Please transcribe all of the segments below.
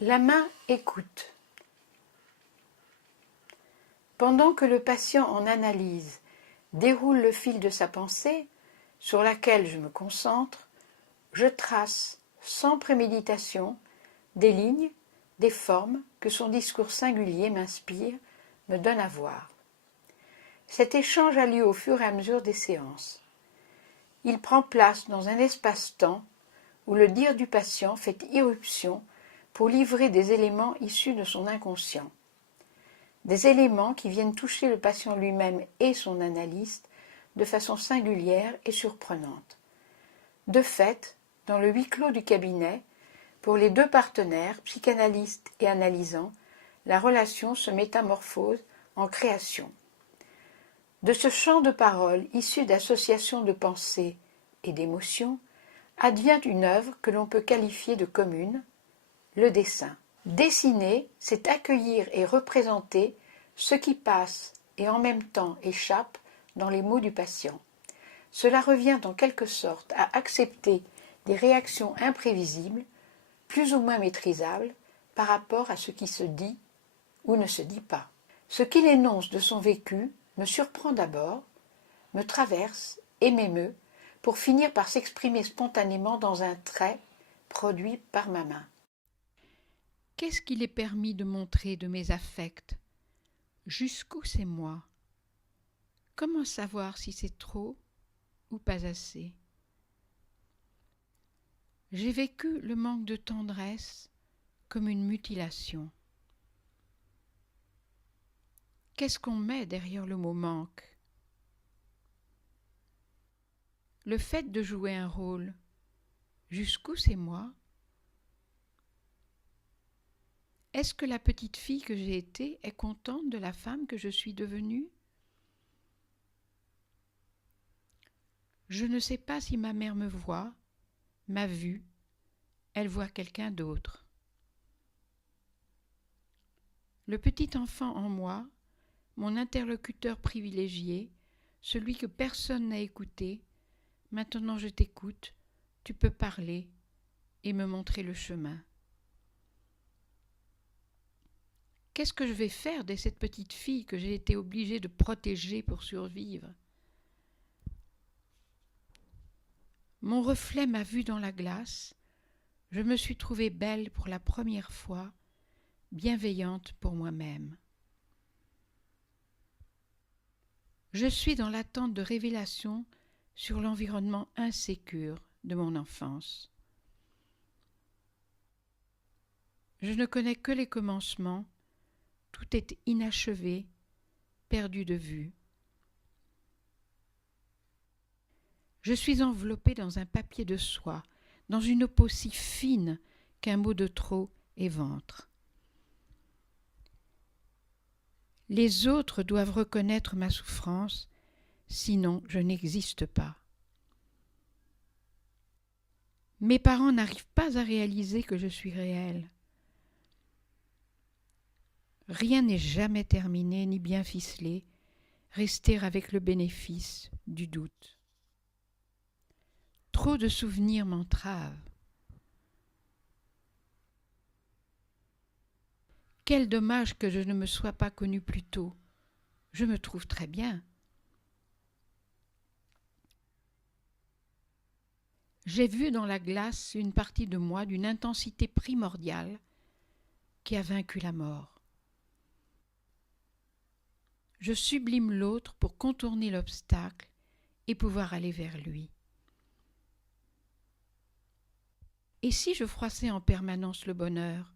La main écoute. Pendant que le patient en analyse déroule le fil de sa pensée, sur laquelle je me concentre, je trace, sans préméditation, des lignes, des formes que son discours singulier m'inspire, me donne à voir. Cet échange a lieu au fur et à mesure des séances. Il prend place dans un espace-temps où le dire du patient fait irruption pour livrer des éléments issus de son inconscient. Des éléments qui viennent toucher le patient lui-même et son analyste de façon singulière et surprenante. De fait, dans le huis clos du cabinet, pour les deux partenaires, psychanalystes et analysants, la relation se métamorphose en création. De ce champ de paroles issu d'associations de pensées et d'émotions, advient une œuvre que l'on peut qualifier de commune, le dessin. Dessiner, c'est accueillir et représenter ce qui passe et en même temps échappe dans les mots du patient. Cela revient en quelque sorte à accepter des réactions imprévisibles, plus ou moins maîtrisables, par rapport à ce qui se dit ou ne se dit pas. Ce qu'il énonce de son vécu me surprend d'abord, me traverse et m'émeut, pour finir par s'exprimer spontanément dans un trait produit par ma main. Qu'est-ce qu'il est permis de montrer de mes affects? Jusqu'où c'est moi? Comment savoir si c'est trop ou pas assez? J'ai vécu le manque de tendresse comme une mutilation. Qu'est-ce qu'on met derrière le mot manque? Le fait de jouer un rôle, jusqu'où c'est moi? Est-ce que la petite fille que j'ai été est contente de la femme que je suis devenue? Je ne sais pas si ma mère me voit, m'a vue, elle voit quelqu'un d'autre. Le petit enfant en moi, mon interlocuteur privilégié, celui que personne n'a écouté, maintenant je t'écoute, tu peux parler et me montrer le chemin. Qu'est-ce que je vais faire de cette petite fille que j'ai été obligée de protéger pour survivre? Mon reflet m'a vue dans la glace, je me suis trouvée belle pour la première fois, bienveillante pour moi-même. Je suis dans l'attente de révélations sur l'environnement insécure de mon enfance. Je ne connais que les commencements, tout est inachevé, perdu de vue. Je suis enveloppée dans un papier de soie, dans une peau si fine qu'un mot de trop éventre. Les autres doivent reconnaître ma souffrance, sinon je n'existe pas. Mes parents n'arrivent pas à réaliser que je suis réelle. Rien n'est jamais terminé ni bien ficelé, rester avec le bénéfice du doute. Trop de souvenirs m'entravent. Quel dommage que je ne me sois pas connue plus tôt. Je me trouve très bien. J'ai vu dans la glace une partie de moi d'une intensité primordiale qui a vaincu la mort. Je sublime l'autre pour contourner l'obstacle et pouvoir aller vers lui. Et si je froissais en permanence le bonheur?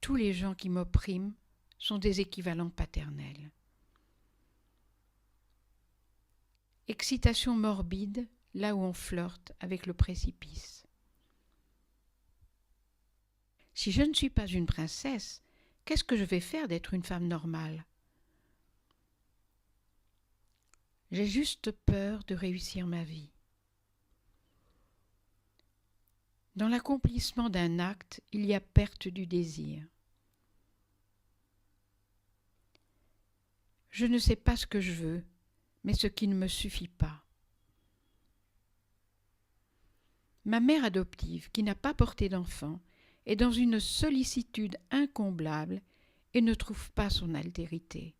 Tous les gens qui m'oppriment sont des équivalents paternels. Excitation morbide, là où on flirte avec le précipice. Si je ne suis pas une princesse, qu'est-ce que je vais faire d'être une femme normale? J'ai juste peur de réussir ma vie. Dans l'accomplissement d'un acte, il y a perte du désir. Je ne sais pas ce que je veux, mais ce qui ne me suffit pas. Ma mère adoptive, qui n'a pas porté d'enfant, est dans une sollicitude incomblable et ne trouve pas son altérité.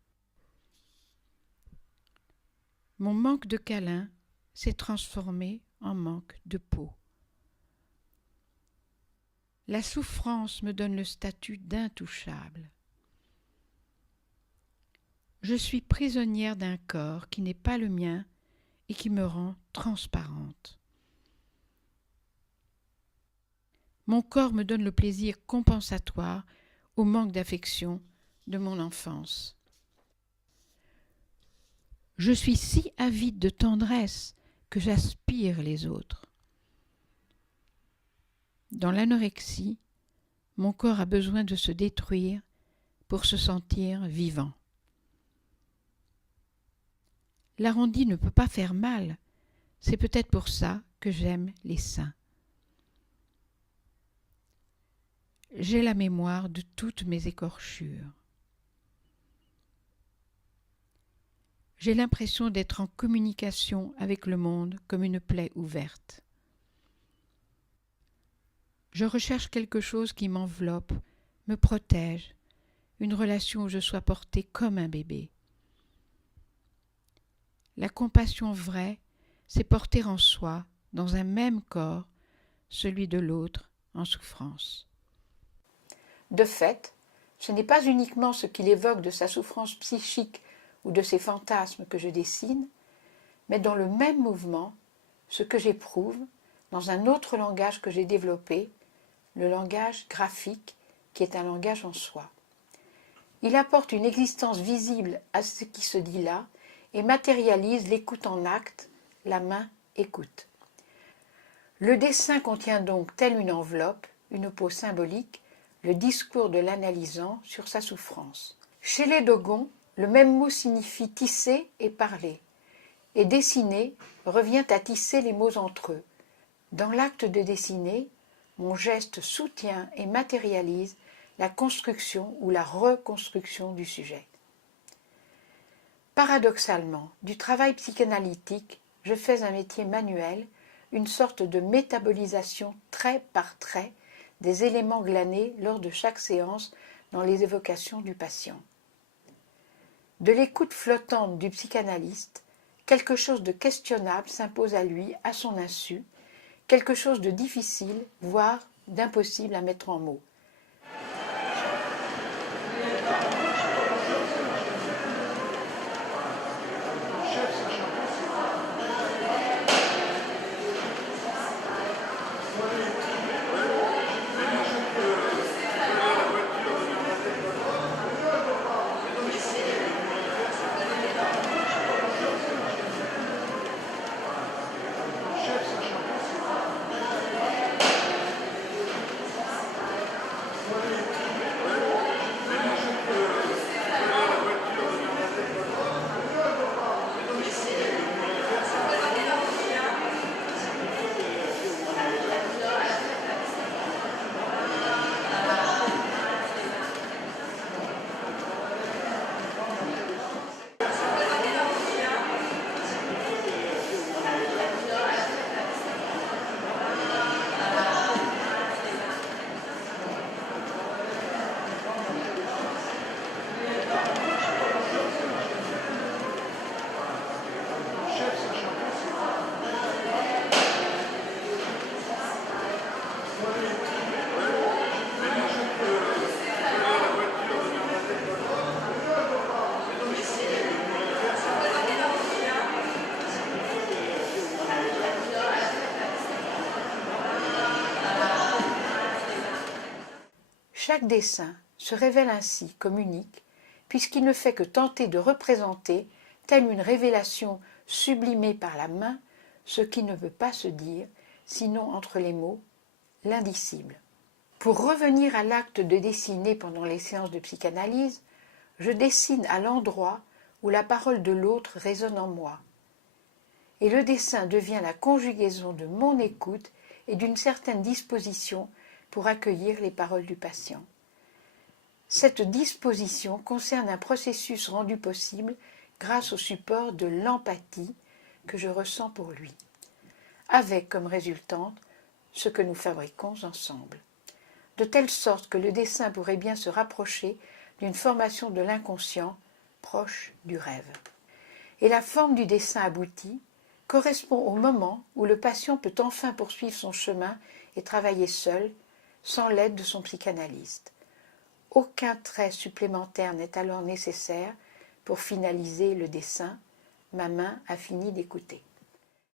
Mon manque de câlin s'est transformé en manque de peau. La souffrance me donne le statut d'intouchable. Je suis prisonnière d'un corps qui n'est pas le mien et qui me rend transparente. Mon corps me donne le plaisir compensatoire au manque d'affection de mon enfance. Je suis si avide de tendresse que j'aspire les autres. Dans l'anorexie, mon corps a besoin de se détruire pour se sentir vivant. L'arrondi ne peut pas faire mal, c'est peut-être pour ça que j'aime les seins. J'ai la mémoire de toutes mes écorchures. J'ai l'impression d'être en communication avec le monde comme une plaie ouverte. Je recherche quelque chose qui m'enveloppe, me protège, une relation où je sois portée comme un bébé. La compassion vraie, c'est porter en soi, dans un même corps, celui de l'autre en souffrance. De fait, ce n'est pas uniquement ce qu'il évoque de sa souffrance psychique ou de ses fantasmes que je dessine, mais dans le même mouvement, ce que j'éprouve dans un autre langage que j'ai développé, le langage graphique, qui est un langage en soi. Il apporte une existence visible à ce qui se dit là et matérialise l'écoute en acte, la main écoute. Le dessin contient donc, telle une enveloppe, une peau symbolique, le discours de l'analysant sur sa souffrance. Chez les Dogons, le même mot signifie tisser et parler, et dessiner revient à tisser les mots entre eux. Dans l'acte de dessiner, mon geste soutient et matérialise la construction ou la reconstruction du sujet. Paradoxalement, du travail psychanalytique, je fais un métier manuel, une sorte de métabolisation trait par trait des éléments glanés lors de chaque séance dans les évocations du patient. De l'écoute flottante du psychanalyste, quelque chose de questionnable s'impose à lui, à son insu, quelque chose de difficile, voire d'impossible à mettre en mots. Chaque dessin se révèle ainsi comme unique, puisqu'il ne fait que tenter de représenter, telle une révélation sublimée par la main, ce qui ne veut pas se dire, sinon entre les mots, l'indicible. Pour revenir à l'acte de dessiner pendant les séances de psychanalyse, je dessine à l'endroit où la parole de l'autre résonne en moi. Et le dessin devient la conjugaison de mon écoute et d'une certaine disposition pour accueillir les paroles du patient. Cette disposition concerne un processus rendu possible grâce au support de l'empathie que je ressens pour lui, avec comme résultante ce que nous fabriquons ensemble, de telle sorte que le dessin pourrait bien se rapprocher d'une formation de l'inconscient proche du rêve. Et la forme du dessin abouti correspond au moment où le patient peut enfin poursuivre son chemin et travailler seul, sans l'aide de son psychanalyste. Aucun trait supplémentaire n'est alors nécessaire pour finaliser le dessin. Ma main a fini d'écouter.